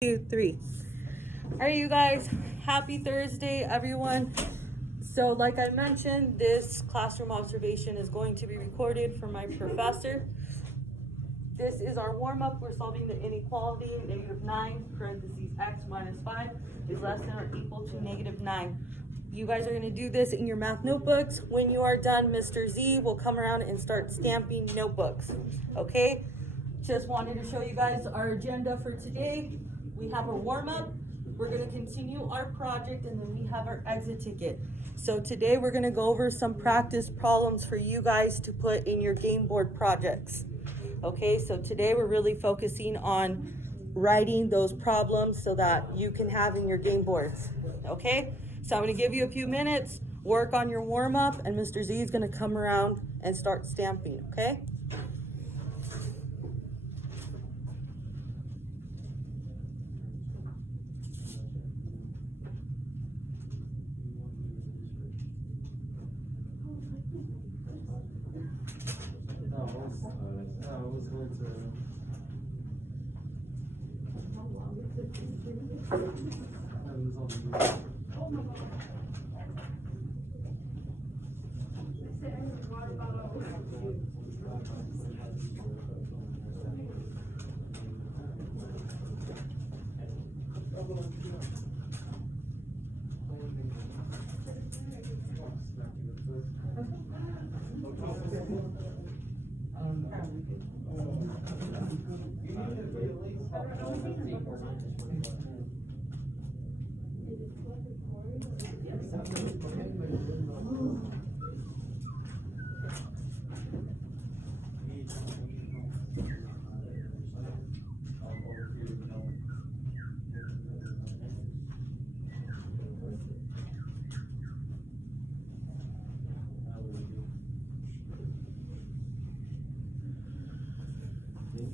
2, 3. All right, you guys, happy Thursday, everyone. So like I mentioned, this classroom observation is going to be recorded for my professor. This is our warm-up. We're solving the inequality. -9 parentheses x minus 5 is less than or equal to -9. You guys are going to do this in your math notebooks. When you are done, Mr. Z will come around and start stamping notebooks. Okay? Just wanted to show you guys our agenda for today. We have a warm-up. We're going to continue our project, and then we have our exit ticket. So today we're going to go over some practice problems for you guys to put in your game board projects. Okay, so today we're really focusing on writing those problems so that you can have in your game boards. Okay, so I'm going to give you a few minutes, work on your warm-up, and Mr. Z is going to come around and start stamping. Okay.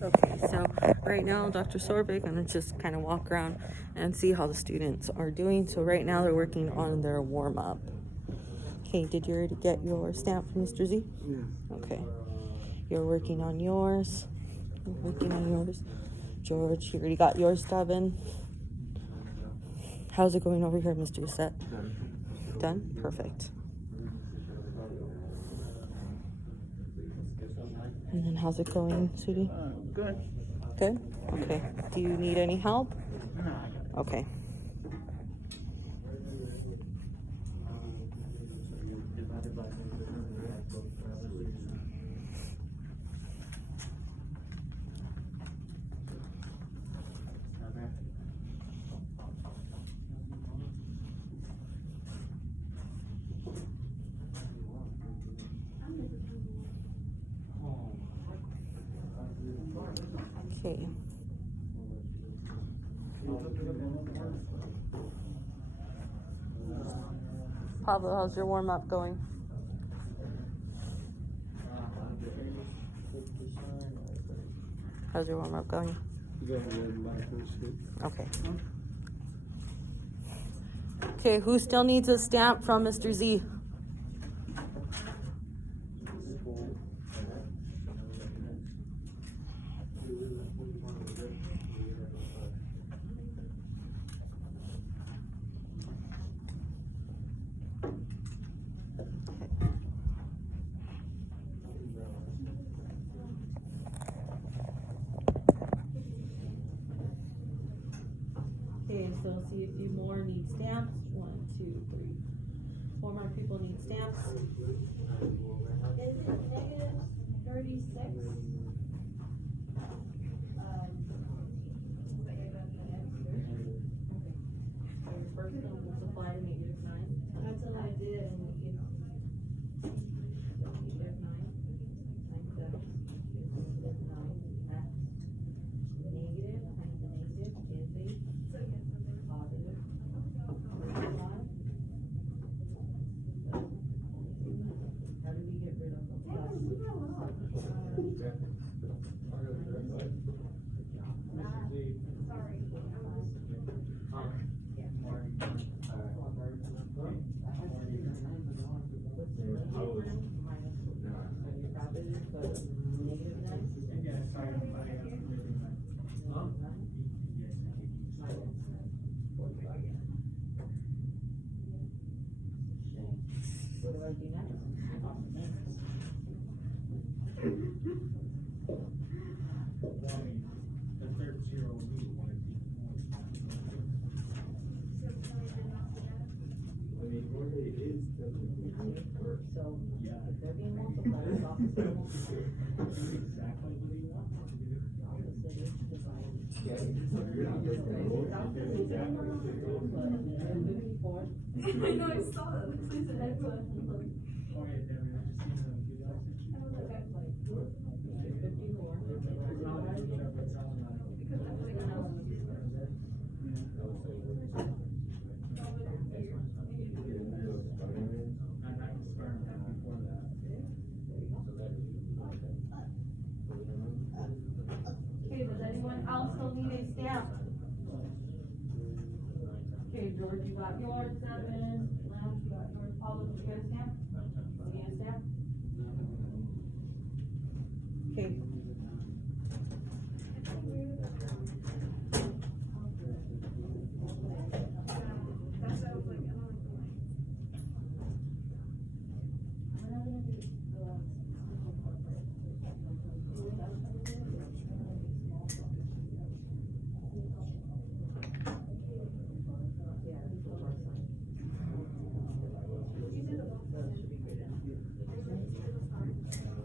Okay, so right now, Dr. Sorbic, I'm going to just kind of walk around and see how the students are doing. So right now they're working on their warm-up. Okay, did you already get your stamp from Mr. Z? Yeah. Okay. You're working on yours. You're working on yours. George, you already got yours, Devin. How's it going over here, Mr. Yusette? Done? Perfect. And then how's it going, sweetie? Good. Good? Okay. Do you need any help? No. Okay. Okay. Pablo, how's your warm-up going? How's your warm-up going? Okay. Okay, who still needs a stamp from Mr. Z? Okay, so see a few more need stamps. 1, 2, 3. 4 more people need stamps. Is it -36? Your first one will supply to -9. That's what I did. -9 times x is -9 x. Negative times the negative is a positive. How do we get rid of the plus? What do I do next? The third zero will be one of the. I mean, normally it is definitely. So, Yeah. if they're being multiplied, it's opposite of multiplied. Exactly what he wants. Opposite is divided. Yeah, you're not just gonna vote. I know, I saw that, this is an excellent. Oh, yeah, Debbie, I just seen them do that. I was like, I'm like, 54. because I feel like I know. Okay, does anyone else still need a stamp? Okay, George, you got yours, Seven, Lance, you got yours, Paula, did you get a stamp? You need a stamp? Okay.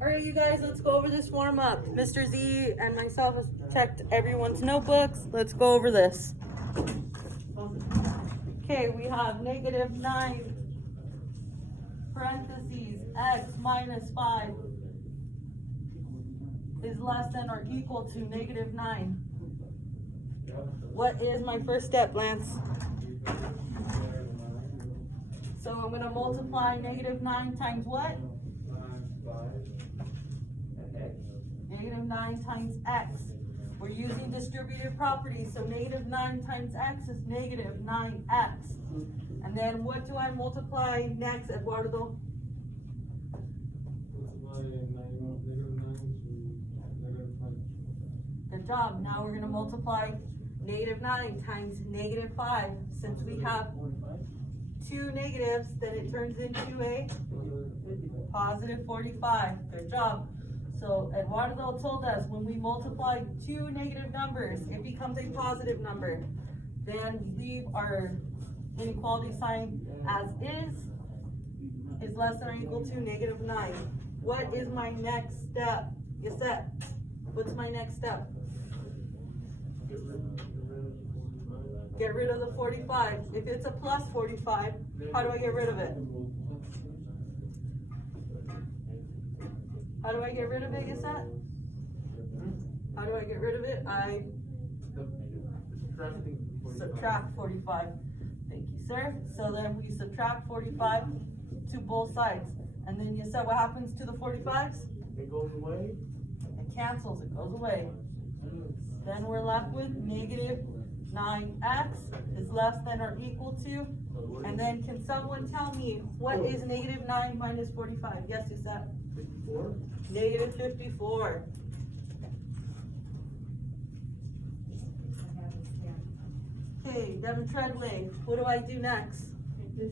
Alright, you guys, let's go over this warm up. Mr. Z and myself have checked everyone's notebooks. Let's go over this. Okay, we have -9 parentheses x minus 5 is less than or equal to -9. What is my first step, Lance? So I'm gonna multiply -9 times what? -9 times x. We're using distributive properties, so -9 times x is -9x. And then what do I multiply next, Eduardo? Good job. Now we're gonna multiply -9 times -5. Since we have two negatives, then it turns into a positive 45. Good job. So Eduardo told us when we multiply two negative numbers, it becomes a positive number. Then leave our inequality sign as is less than or equal to -9. What is my next step? Yasette, what's my next step? Get rid of the 45. If it's a plus 45, how do I get rid of it? How do I get rid of it, Yasette? How do I get rid of it? I subtract 45. Thank you, sir. So then we subtract 45 to both sides. And then you said what happens to the 45s? It goes away. It cancels, it goes away. Then we're left with -9x is less than or equal to. And then can someone tell me what is -9 minus 45? Yes, you said. 54. -54. Okay, Devin Treadway, what do I do next? You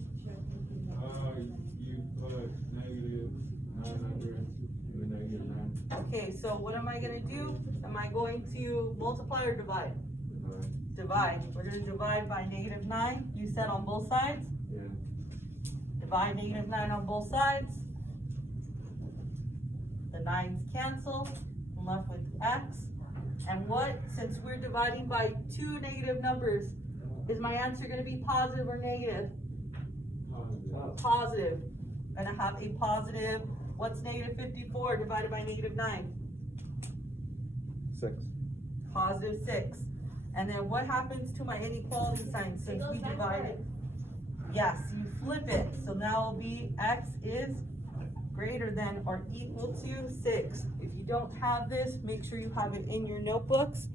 put -900 and -9. Okay, so what am I gonna do? Am I going to multiply or divide? Divide. We're gonna divide by -9. You said on both sides? Yeah. Divide -9 on both sides. The 9's cancel. I'm left with x. And what, since we're dividing by two negative numbers, is my answer gonna be positive or negative? Positive. Gonna have a positive, what's -54 divided by -9? 6. Positive 6. And then what happens to my inequality sign since we divided? Yes, you flip it. So now it'll be x is greater than or equal to 6. If you don't have this, make sure you have it in your notebooks.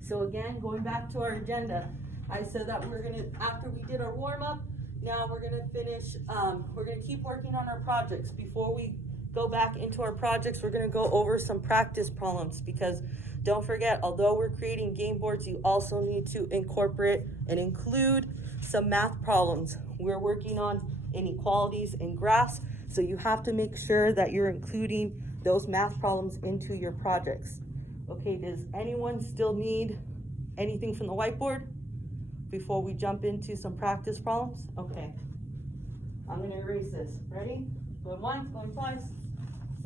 So again, going back to our agenda, I said that we're gonna, after we did our warm up, now we're gonna finish, we're gonna keep working on our projects. Before we go back into our projects, we're gonna go over some practice problems, because don't forget, although we're creating game boards, you also need to incorporate and include some math problems. We're working on inequalities in graphs, so you have to make sure that you're including those math problems into your projects. Okay, does anyone still need anything from the whiteboard before we jump into some practice problems? Okay. I'm gonna erase this. Ready? Going once, going twice.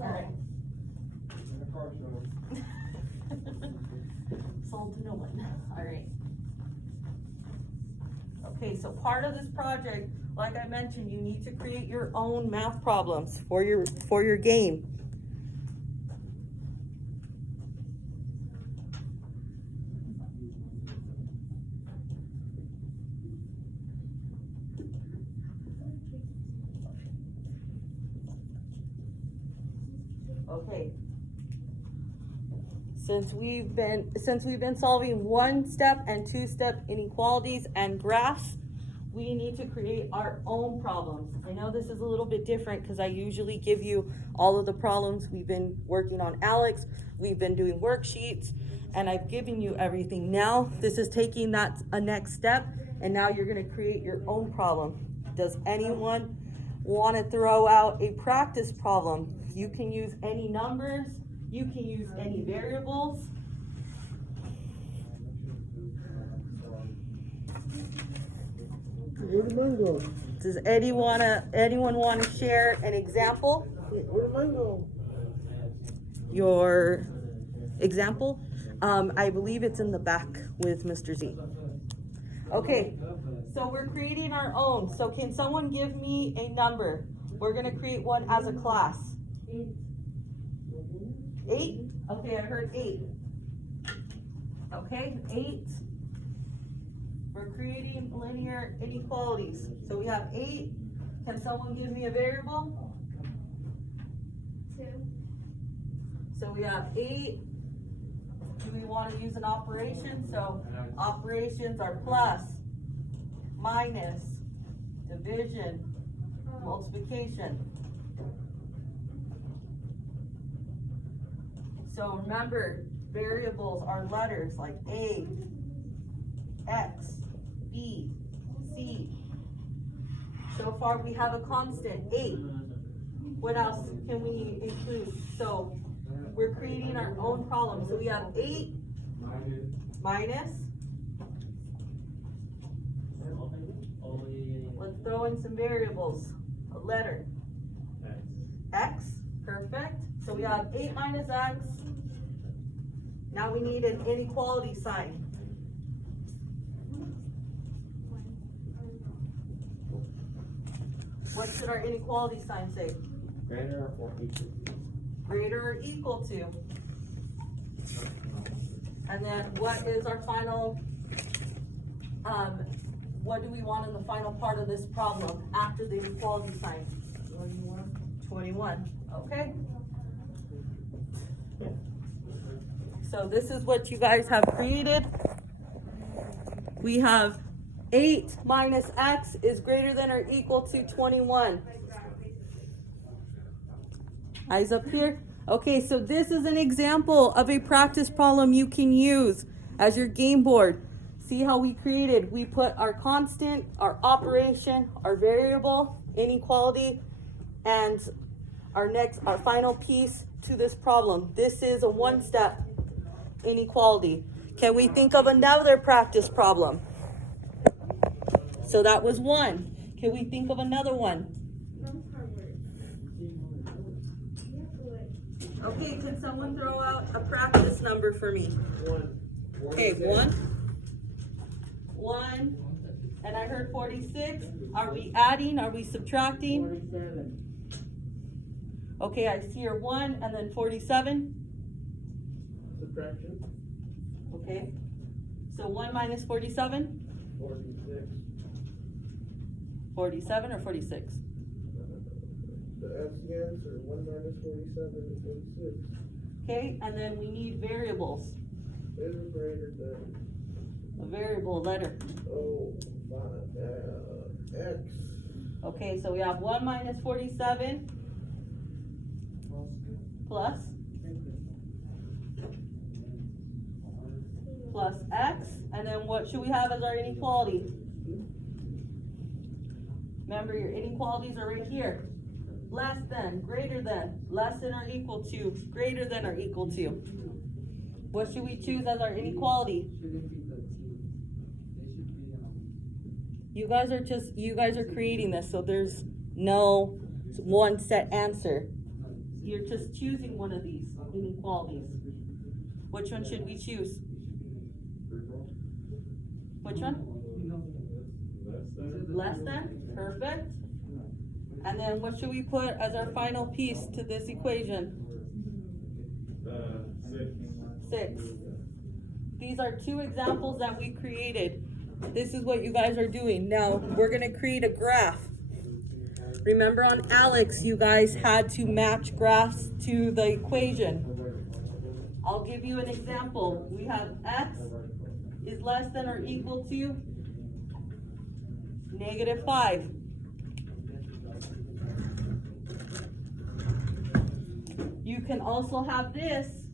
All right. Sold to no one. All right. Okay, so part of this project, like I mentioned, you need to create your own math problems for your game. Okay. Since we've been solving one-step and two-step inequalities and graphs, we need to create our own problems. I know this is a little bit different because I usually give you all of the problems. We've been working on Alex, we've been doing worksheets, and I've given you everything. Now, this is taking that a next step, and now you're gonna create your own problem. Does anyone want to throw out a practice problem? You can use any numbers, you can use any variables. Where did mine go? Does anyone want to share an example? Where did mine go? Your example? I believe it's in the back with Mr. Z. Okay, so we're creating our own. So can someone give me a number? We're gonna create one as a class. 8? Okay, I heard 8. Okay, 8. We're creating linear inequalities. So we have 8. Can someone give me a variable? 2. So we have 8. Do we want to use an operation? So operations are plus, minus, division, multiplication. So remember, variables are letters like A, X, B, C. So far we have a constant, 8. What else can we include? So we're creating our own problem. So we have 8 minus. Let's throw in some variables. A letter. X, perfect. So we have 8 minus X. Now we need an inequality sign. What should our inequality sign say? Greater or equal? Greater or equal to. And then what is our final, what do we want in the final part of this problem after the equality sign? 21, okay. So this is what you guys have created. We have 8 minus X is greater than or equal to 21. Eyes up here. Okay, so this is an example of a practice problem you can use as your game board. See how we created? We put our constant, our operation, our variable, inequality, and our final piece to this problem. This is a one-step inequality. Can we think of another practice problem? So that was 1. Can we think of another one? Okay, can someone throw out a practice number for me? 1. Okay, 1. 1. And I heard 46. Are we adding? Are we subtracting? 47. Okay, I see your 1 and then 47. Subtraction. Okay. So 1 minus 47? 46. 47 or 46? That's the answer. 1 minus 47 is 46. Okay, and then we need variables. Is greater than. A variable letter. X. Okay, so we have 1 minus 47 plus x, and then what should we have as our inequality? Remember, your inequalities are right here. Less than, greater than, less than or equal to, greater than or equal to. What should we choose as our inequality? You guys are creating this, so there's no one set answer. You're just choosing one of these inequalities. Which one should we choose? Which one? Less than, perfect. And then what should we put as our final piece to this equation? 6. These are 2 examples that we created. This is what you guys are doing. Now, we're gonna create a graph. Remember on Alex, you guys had to match graphs to the equation. I'll give you an example. We have x is less than or equal to -5. You can also have this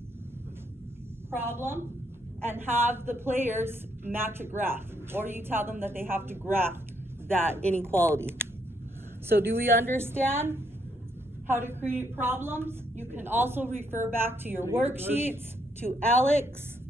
problem and have the players match a graph, or you tell them that they have to graph that inequality. So do we understand how to create problems? You can also refer back to your worksheets, to Alex,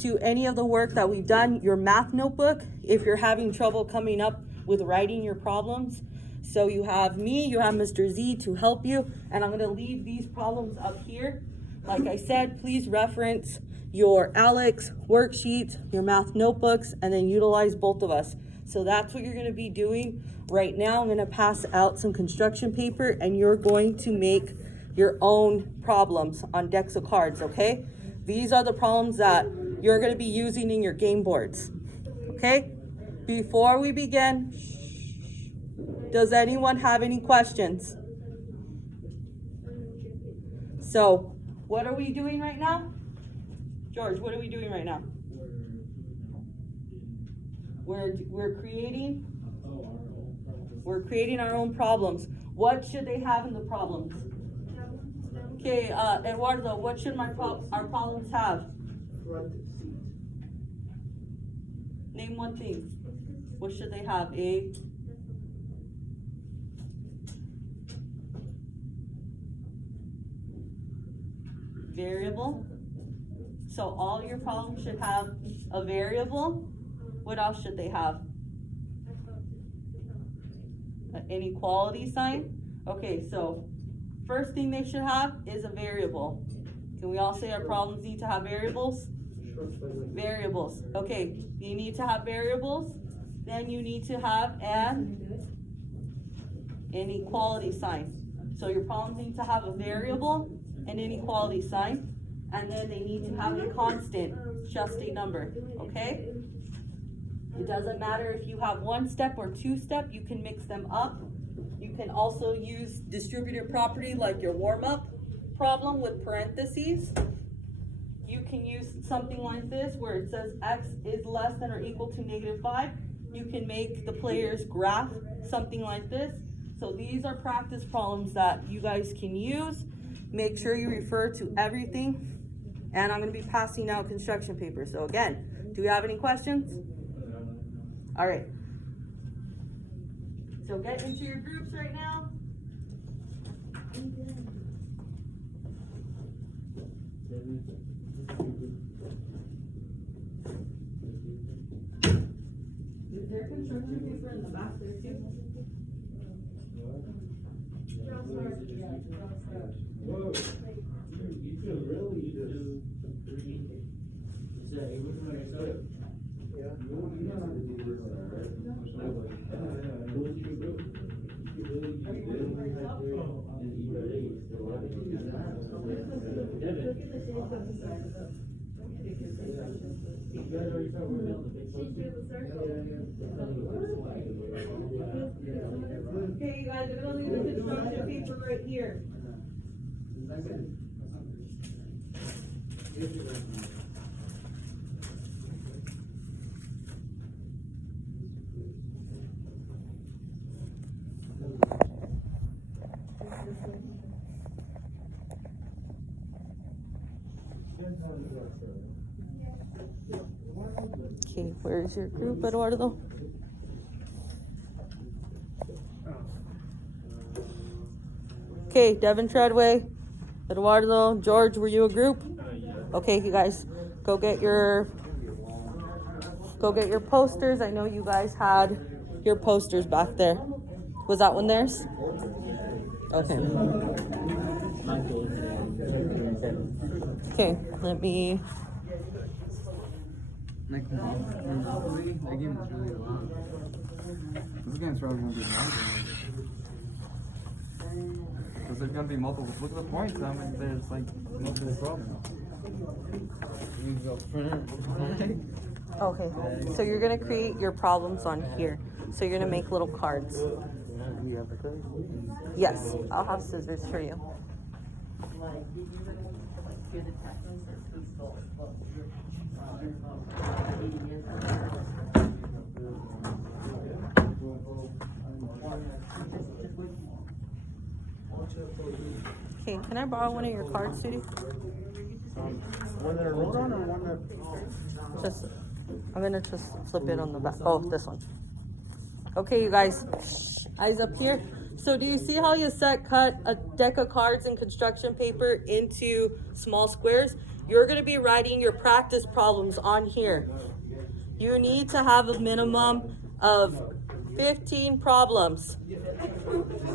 to any of the work that we've done, your math notebook, if you're having trouble coming up with writing your problems. So you have me, you have Mr. Z to help you, and I'm gonna leave these problems up here. Like I said, please reference your Alex worksheets, your math notebooks, and then utilize both of us. So that's what you're gonna be doing right now. I'm gonna pass out some construction paper, and you're going to make your own problems on decks of cards, okay? These are the problems that you're gonna be using in your game boards, okay? Before we begin, does anyone have any questions? So, what are we doing right now? George, what are we doing right now? We're creating our own problems. What should they have in the problems? Okay, Eduardo, what should our problems have? Front seat. Name one thing. What should they have? A variable. So all your problems should have a variable. What else should they have? An inequality sign. Okay, so first thing they should have is a variable. Can we all say our problems need to have variables? Variables. Okay, you need to have variables. Then you need to have an inequality sign. So your problems need to have a variable, an inequality sign, and then they need to have a constant, just a number, okay? It doesn't matter if you have 1 step or 2 step, you can mix them up. You can also use distributive property like your warm-up problem with parentheses. You can use something like this where it says x is less than or equal to -5. You can make the players graph something like this. So these are practice problems that you guys can use. Make sure you refer to everything. And I'm gonna be passing out construction paper. So again, do we have any questions? All right. So get into your groups right now. Is there construction paper in the back there too? Whoa. You feel really just. Okay, you guys, I'm gonna leave the construction paper right here. Where's your group, Eduardo? Okay, Devin Treadway, Eduardo, George, were you a group? Okay, you guys, go get your posters. I know you guys had your posters back there. Was that one theirs? Okay. Okay, let me. Like, honestly, that game is really long. This game's probably gonna be longer. Because there's gonna be multiple. Look at the points. I mean, there's like multiple problems. You go print. Okay, so you're gonna create your problems on here. So you're gonna make little cards. You have the code? Yes, I'll have scissors for you. Okay, can I borrow one of your cards, Sudie? One that I wrote on or one that? Just, I'm gonna just flip it on the back. Oh, this one. Okay, you guys, eyes up here. So do you see how you cut a deck of cards and construction paper into small squares? You're gonna be writing your practice problems on here. You need to have a minimum of 15 problems.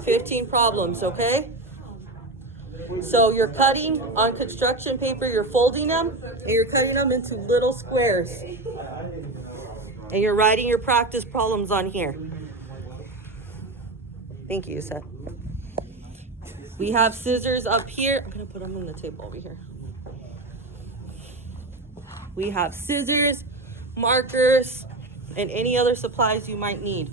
15 problems, okay? So you're cutting on construction paper, you're folding them, and you're cutting them into little squares. And you're writing your practice problems on here. Thank you, Seth. We have scissors up here. I'm gonna put them on the table over here. We have scissors, markers, and any other supplies you might need.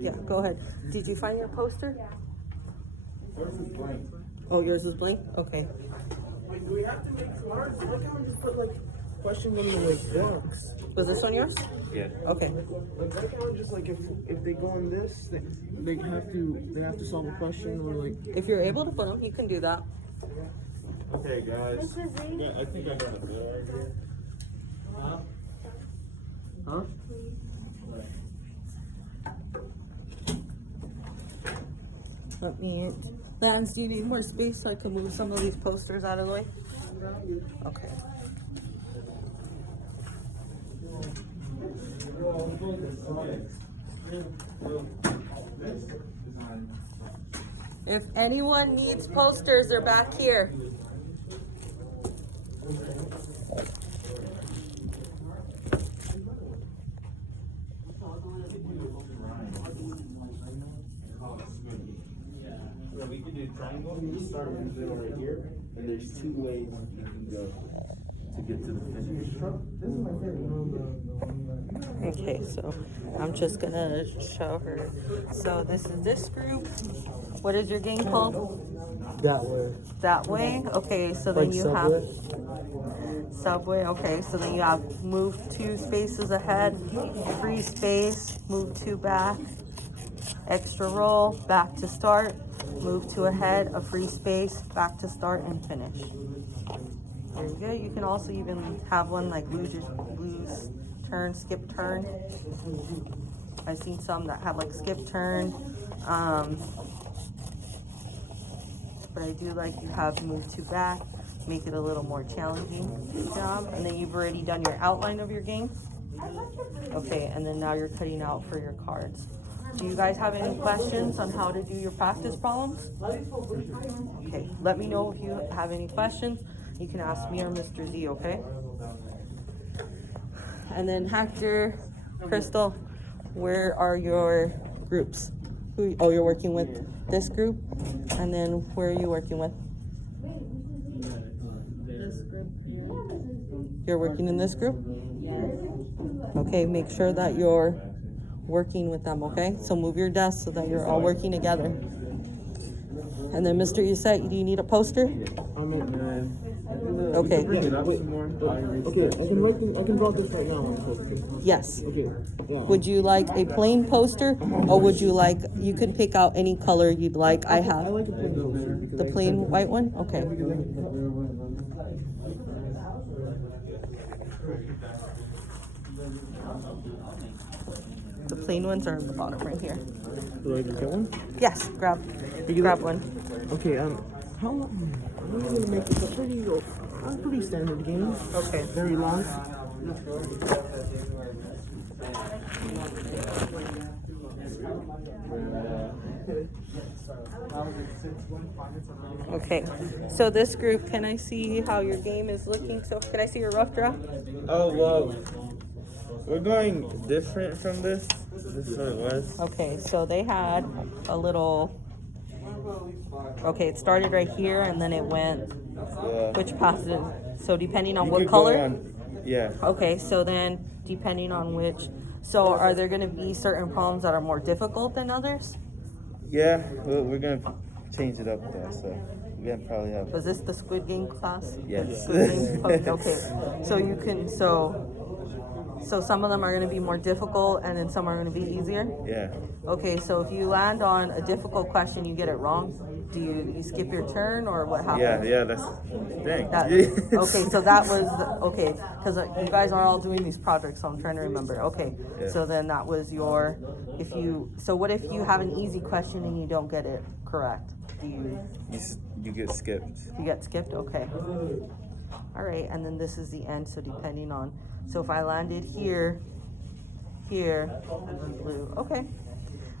Yeah, go ahead. Did you find your poster? Yours is blank. Oh, yours is blank? Okay. Wait, do we have to make cards? Look how we just put like questions on the like blocks. Was this one yours? Yeah. Okay. Like right now, just like if they go on this, they have to solve a question or like. If you're able to put them, you can do that. Okay, guys. Yeah, I think I got a bill right here. Huh? Let me. Lance, do you need more space so I can move some of these posters out of the way? Okay. If anyone needs posters, they're back here. We can do triangle. You start in the middle right here, and there's two ways you can go to get to the finish. This is my favorite. Okay, so I'm just gonna show her. So this is this group. What is your game called? That way. That way? Okay, so then Like you Subway? have Subway. Okay, so then you have move 2 spaces ahead, free space, move 2 back, extra roll, back to start, move 2 ahead, a free space, back to start, and finish. Very good. You can also even have one like lose turn, skip turn. I've seen some that have like skip turn. But I do like you have move 2 back, make it a little more challenging. Good job. And then you've already done your outline of your game. Okay, and then now you're cutting out for your cards. Do you guys have any questions on how to do your practice problems? Okay, let me know if you have any questions. You can ask me or Mr. Z, okay? And then Hector, Crystal, where are your groups? Oh, you're working with this group? And then where are you working with? You're working in this group? Okay, make sure that you're working with them, okay? So move your desk so that you're all working together. And then Mr. Yusette, do you need a poster? note 9. Okay. Bring it up some more. Okay, I can draw this right now. Yes. Okay. Yeah. Would you like a plain poster, or would you like, you can pick out any color you'd like. I I have like a plain poster because the plain white one. Okay. The plain ones are at the bottom right here. Do I just get one? Yes, grab one. Okay. How long? I'm gonna make this a pretty standard game. Okay. Very long. Okay. So this group, can I see how your game is looking? So can I see your rough draft? Oh well, we're going different from this. This is what it was. Okay, so they had a little. Okay, it started right here and then it went. Yeah. Which path did? So depending on You what could go color. on- Yeah. Okay, so then depending on which. So are there going to be certain problems that are more difficult than others? Yeah. Well, we're gonna change it up though, so we're gonna probably have. Was this the Squid Game class? Yes. The Squid Game? Okay, so you can so some of them are going to be more difficult and then some are going to be easier. Yeah. Okay, so if you land on a difficult question, you get it wrong. Do you skip your turn or what happens? Yeah. That's. Dang. That, okay, so that was okay because you guys are all doing these projects, so I'm trying to remember. Okay, Yeah. so then that was your. If you so, what if you have an easy question and you don't get it correct? Do You get skipped. you get skipped? Okay. All right, and then this is the end. So depending on, so if I landed here, blue. Okay.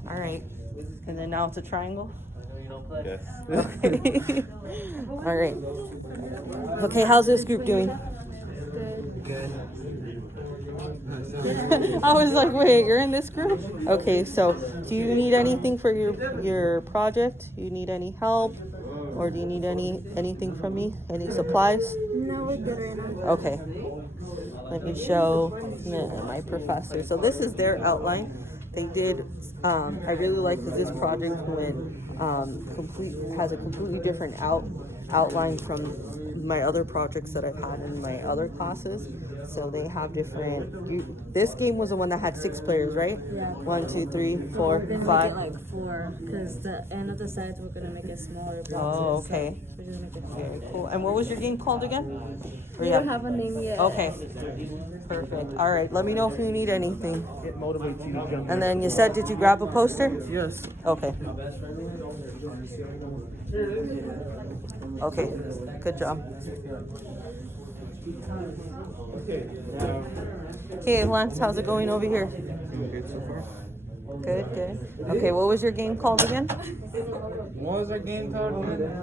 All right, and then now it's a triangle. Yes. Okay. All right. Okay, how's this group doing? I was like, wait, you're in this group? Okay, so do you need anything for your project? Do you need any help? Or do you need anything from me? Any supplies? No, we're good. Okay. Let me show my professor. So this is their outline. They did, I really like that this project has a completely different outline from my other projects that I've had in my other classes. So they have different, this game was the one that had 6 players, right? Yeah. 1, 2, 3, 4, Then we'll 5. get like 4, because the end of the sides we're gonna make it smaller boxes. Oh, okay. So we're gonna make it Very cool. And what was your game called again? Or We yeah. don't have a name yet. Okay. Perfect. All right. Let me know if you need anything. It motivates you to jump. And then you said, did you grab a poster? Yes. Okay. Okay. Good job. Okay, Lance, how's it going over here? Good so far. Good, good. Okay, what was your game called again? What was that game called again?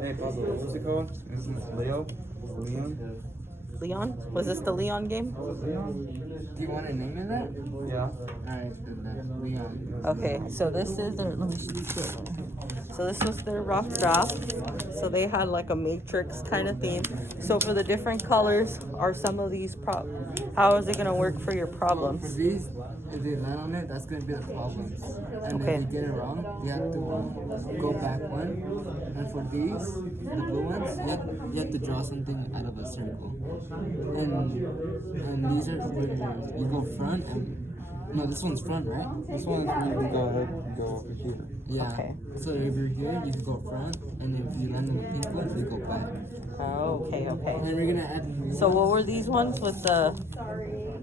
Hey, Pablo, what's it called? Is this Leo? Leon? Leon? Was this the Leon game? Do you want to name it that? Yeah. Alright, then Leon. Okay, so this is their, let me see. So this was their rough draft. So they had like a matrix kind of theme. So for the different colors, are some of these how is it gonna work for your For problems? these, if they land on it, that's gonna be the problems. And Okay. if you get it wrong, you have to go back one. And for these, the blue ones, you have to draw something out of a circle. And these are where you go front and no, this one's front, right? This one's where you can go ahead and go over here. Yeah. Okay. So if you're here, you can go front, and if you land on the pink ones, you go back. Oh, okay, okay. And then we're gonna add. So what were these ones with the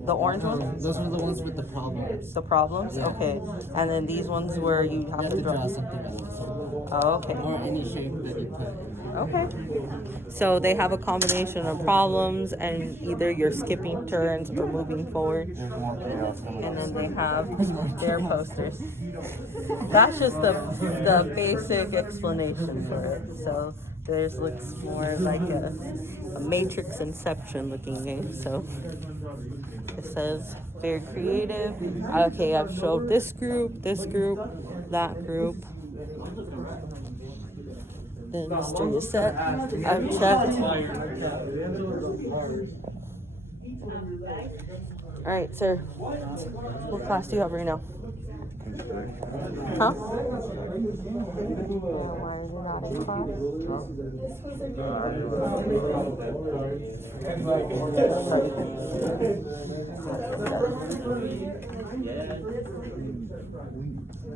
orange ones? Those were the ones with the problems. The problems? Okay. And then these ones where you You have have to to draw draw. something out of a circle. Oh, okay. Or any shape that you put. Okay. So they have a combination of problems and either you're skipping turns or moving forward. There's more chaos coming. And then they have their posters. That's just the basic explanation for it. So theirs looks more like a Matrix Inception looking game. So it says very creative. Okay, I've showed this group, that group. Then Mr. Yusette, I've checked. All right, sir. What class do you have right now? Huh?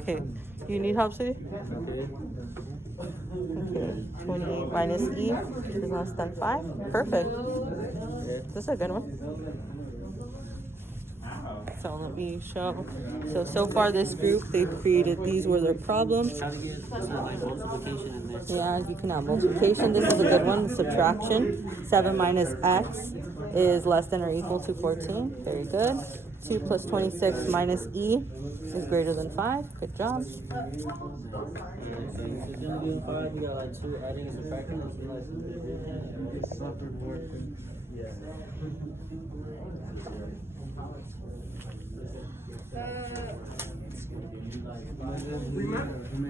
Okay, you need help, City? Okay, 28 minus E is less than 5. Perfect. This is a good one. So let me show. So far this group, they've created, these were their problems. Try to get like multiplication in there. Yeah, you can have multiplication. This is a good one. Subtraction. 7 minus X is less than or equal to 14. Very good. 2 plus 26 minus E is greater than 5. Good job. If you're gonna do 5, you got like 2 adding and subtracting.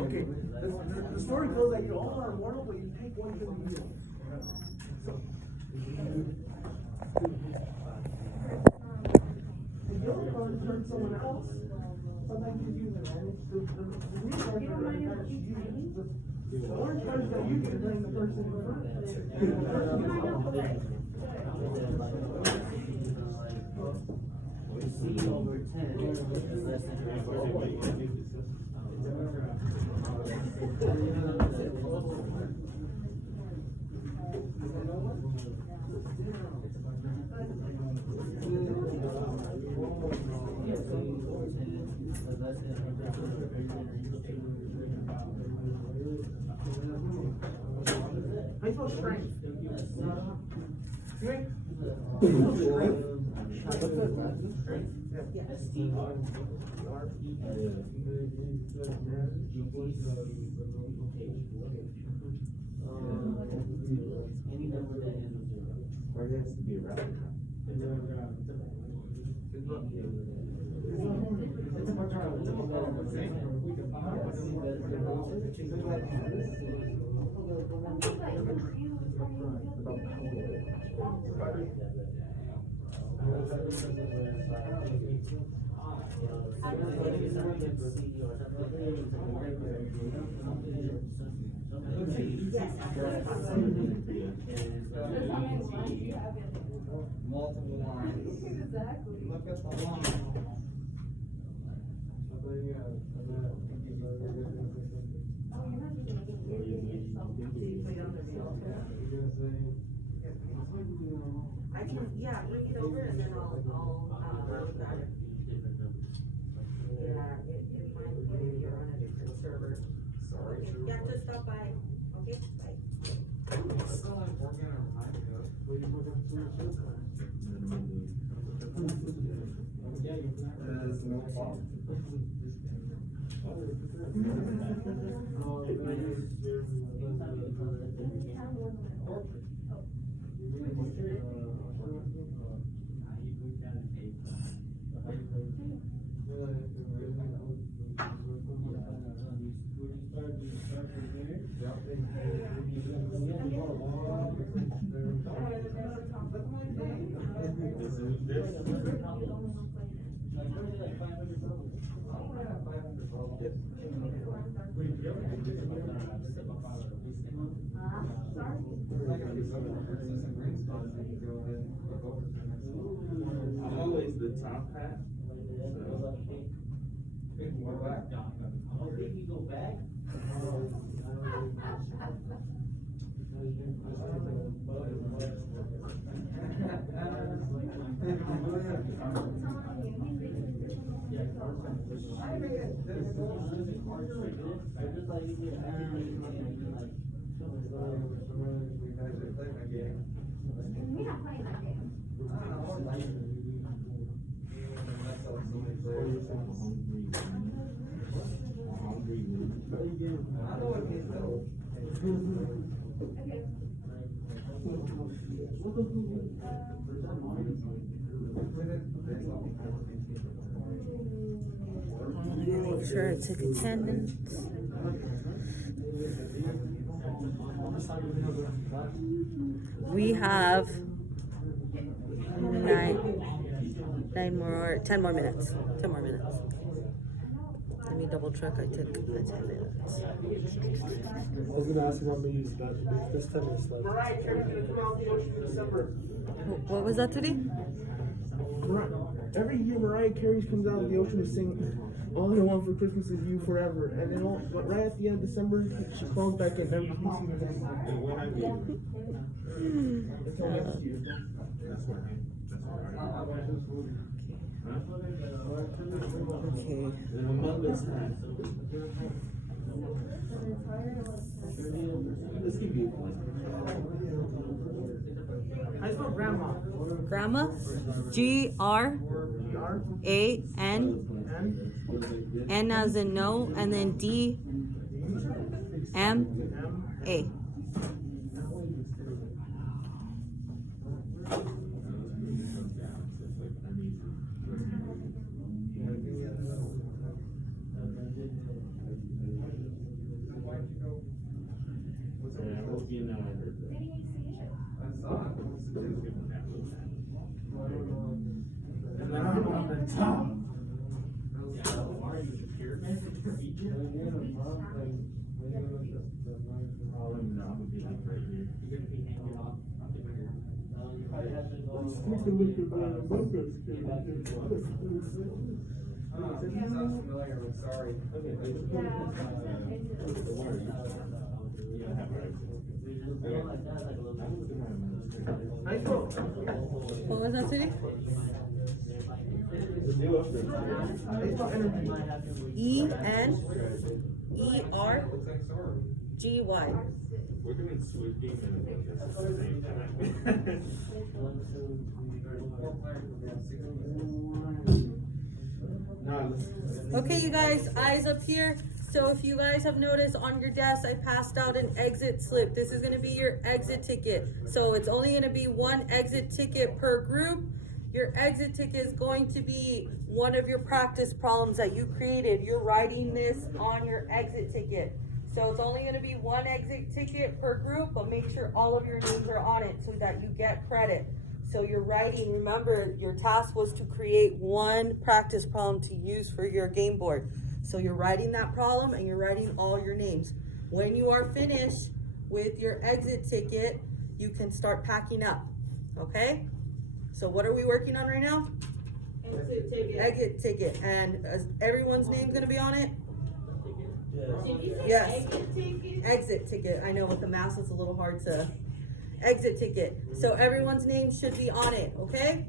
Okay, the story goes that you all are mortal, but you take one from the evil. If you ever try to hurt someone else, sometimes you use it, and it's the reason why you're trying to use the orange cards that you can blame the person in front. C over 10 is less than or equal to I spell strength. Strength. any number that ends with 0. Or it has to be around. Multiple lines. Look at the line. I can, yeah, bring it over and then I'll grab it. Yeah, it might be if you're on a different server. Okay, yeah, just stop by. Okay, bye. I'm always the top hat. We're not playing that game. Make sure I took attendance. We have 10 more minutes. 10 more minutes. Let me double check. I took my 10 minutes. I was gonna ask you how many that this time is like. Mariah Carey's gonna come out the ocean in December. What was that today? Every year Mariah Carey comes out of the ocean to sing All I Want for Christmas Is You Forever. And then but right at the end of December, she falls back in. Everybody's singing it. Until next year. Okay. Let's give you a point. I spell grandma. Grandma? G-R-A-N. N as in no, and then D-M-A. What was that today? E-N-E-R-G-Y. We're doing Squid Game and at the same time. Okay, you guys, eyes up here. So if you guys have noticed on your desk, I passed out an exit slip. This is gonna be your exit ticket. So it's only gonna be one exit ticket per group. Your exit ticket is going to be one of your practice problems that you created. You're writing this on your exit ticket. So it's only gonna be one exit ticket per group, but make sure all of your names are on it so that you get credit. So you're writing, remember, your task was to create one practice problem to use for your game board. So you're writing that problem and you're writing all your names. When you are finished with your exit ticket, you can start packing up, okay? So what are we working on right now? Exit ticket. Exit ticket, and is everyone's name gonna be on it? Did you say Yes. exit ticket? Exit ticket, I know with the mouse it's a little hard to, exit ticket. So everyone's name should be on it, okay?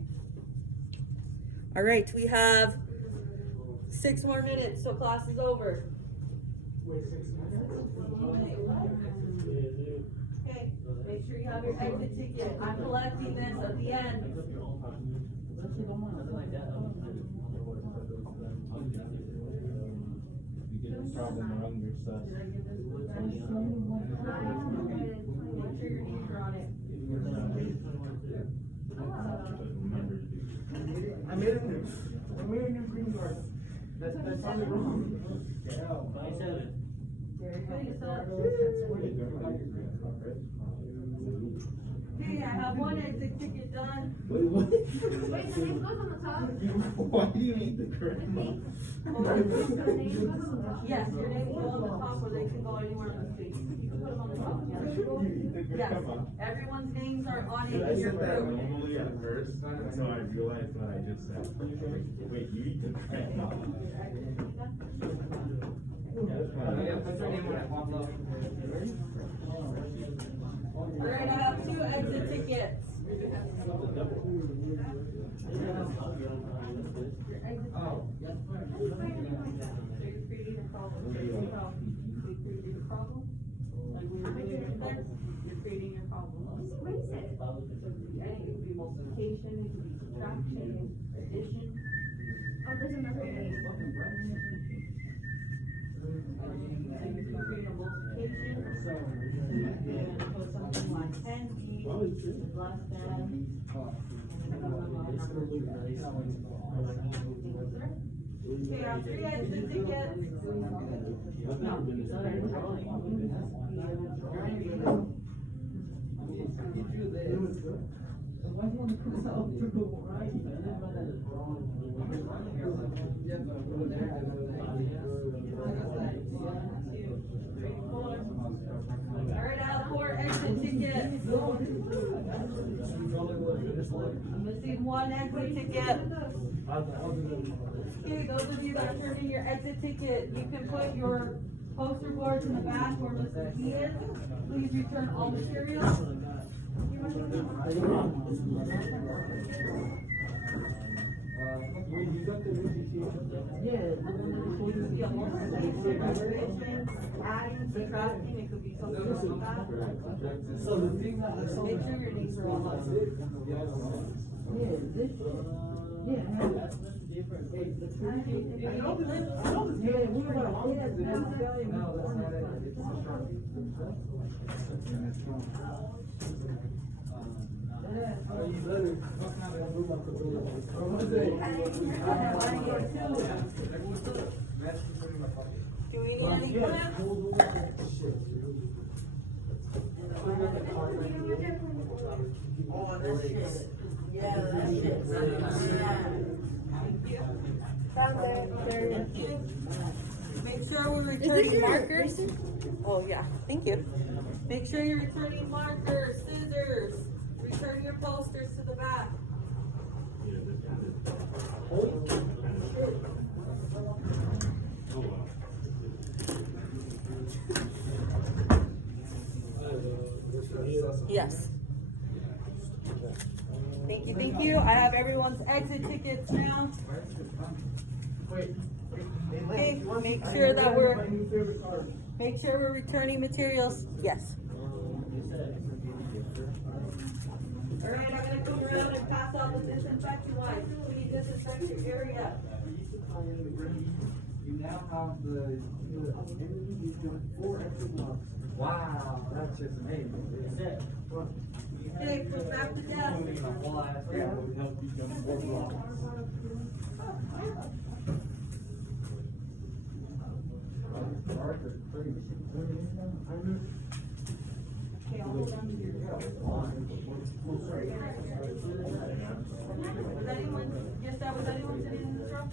All right, we have 6 more minutes, so class is over. Okay, make sure you have your exit ticket. I'm collecting this at the end. You get a problem wrong, you're sus. Make sure your names are on it. I made a new green card. That's probably wrong. Okay, I have one exit ticket done. Wait, what? Wait, the name goes on the top. Why do you need the correct? The name goes on the top. Yes, your name will go on the top or they can go anywhere on the page. You can put them on the top, yes. Yes, everyone's names are on it I in your said that group. normally at first, so I realized what I just said. Wait, you need the correct one. Alright, I have 2 exit tickets. You're creating a problem. You're creating a problem. You're creating your problem. Erase it. It could be multiplication, it could be subtraction, addition. Oh, there's another way. You can create a multiplication. And put something like 10b is less than. Okay, I have 3 exit tickets. Alright, I have 4 exit tickets. I'm missing 1 exit ticket. Okay, those of you that turned in your exit ticket, you can put your poster boards in the back where Mr. Key is. Please return all materials. It could be a multiplication, division, adding, subtracting, it could be something like that. So the thing that I saw. Make sure your names are all up. Do we need any clips? Oh, that's shit. Yeah, that's shit. Thank you. Make sure we're returning markers. Oh, yeah, thank you. Make sure you're returning markers, scissors. Return your posters to the back. Yes. Thank you, thank you. I have everyone's exit tickets now. Okay, make sure that make sure we're returning materials. Yes. All right, I'm gonna come around and pass out the disinfectant wipes. Please disinfect your area. You now have the. Wow, that's just amazing. Okay, put back to desk. Okay, I'll hold on to your. Was anyone, yes, that was anyone sitting in the truck?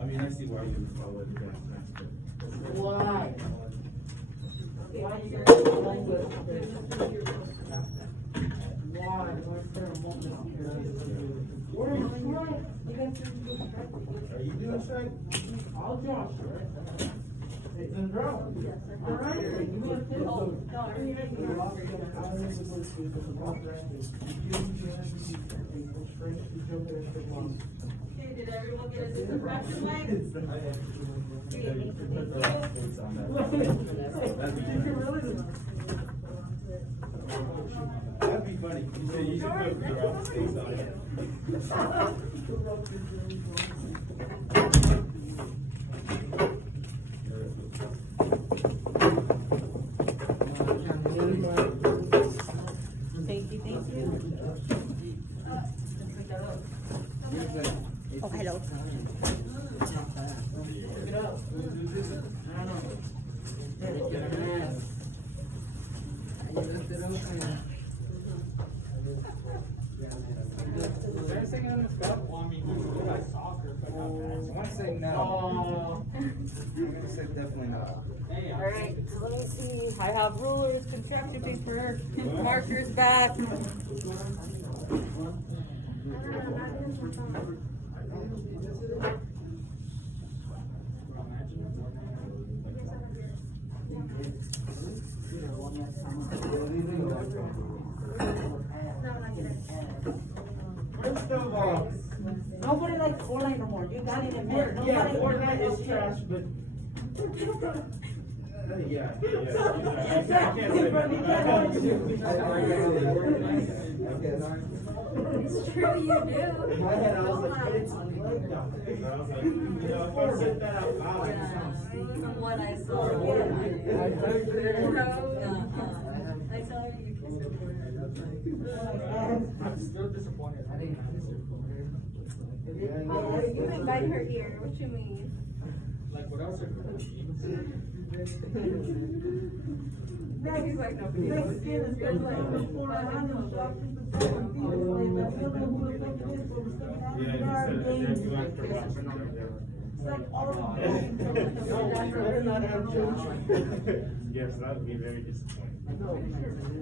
I mean, I see why you follow the gas. Why? Why you guys? Where is Frank? Are you doing strike? I'll Josh. It's in drought. All right. Okay, did everyone get a disinfection wipe? That'd be funny. You should put your face on it. Thank you, thank you. Oh, hello. I want to say no. I'm gonna say definitely no. Alright, so let me see. I have rulers, construction paper, markers back. First of all, nobody likes Fortnite no more. You got it in there. Yeah, Nobody- Fortnite is trash, but. Yeah. It's true, you do. In my head, I was like, it's on the leg down. I was like, you know, if I said that out loud, it sounds stupid. From what I saw. I saw you kissed I'm still disappointed. I didn't kiss her. Oh, you can bite her ear, what you mean? Like, what else are you? Yes, that would be very disappointing.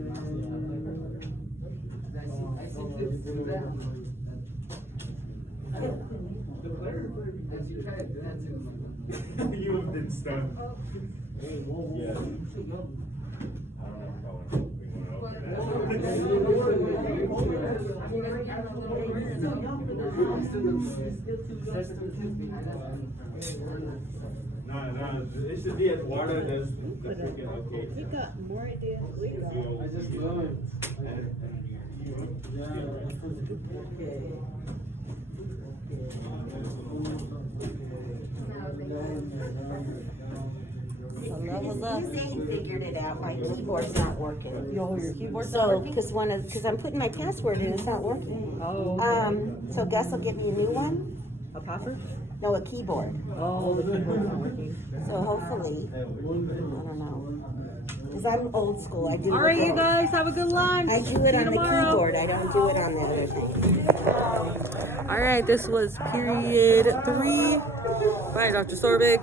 You have been stunned. Yeah. I don't know how we went No, it should be at water, there's the freaking, okay. You got more ideas. I just love it. Zane figured it out, my keyboard's not working. Your keyboard's not So, working? cause I'm putting my password in, it's not working. Oh, okay. So Gus will give me a new one? A password? No, a keyboard. Oh, the keyboard's not working. So hopefully, I don't know. Cause I'm old school, I do. All it right, you all. guys, have a good lunch. I do it See you on the tomorrow. keyboard, I don't do it on the other thing. All right, this was period 3 by Dr. Sorbig.